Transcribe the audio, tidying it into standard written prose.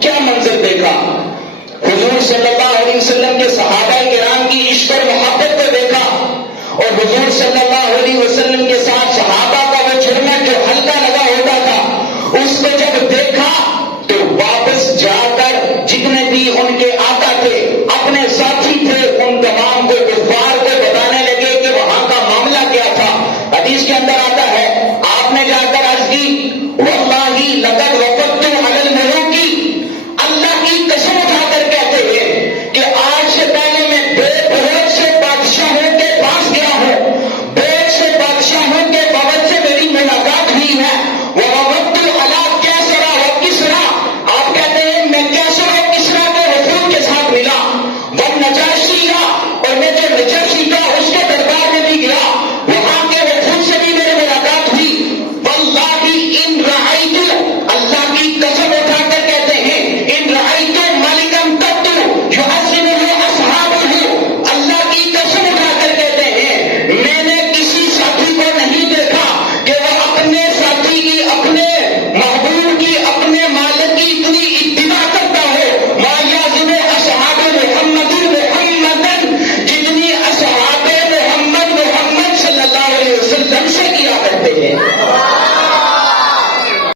کیا منظر دیکھا؟ حضور صلی اللہ علیہ وسلم کے صحابہ کرام کی عشق اور محبت کو دیکھا، اور حضور صلی اللہ علیہ وسلم کے ساتھ صحابہ کا وہ جھرمٹ جو ہلکا لگا ہوتا تھا، اس کو جب دیکھا